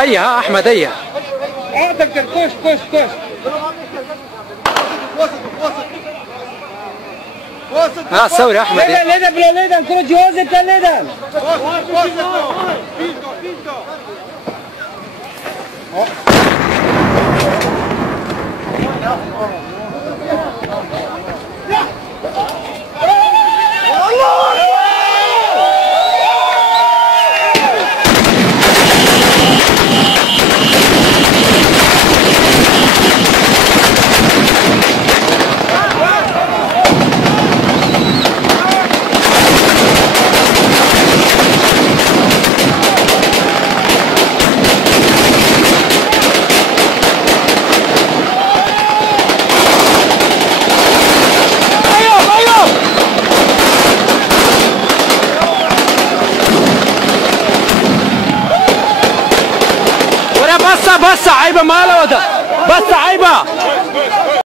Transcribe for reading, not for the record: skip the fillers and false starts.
ايها احمد ايها دكتور كوش كوش كوش سوري احمد ليدن بلا ليدن كرة جوازي بتاع ليدن بس عيبه ماله وده بس عيبه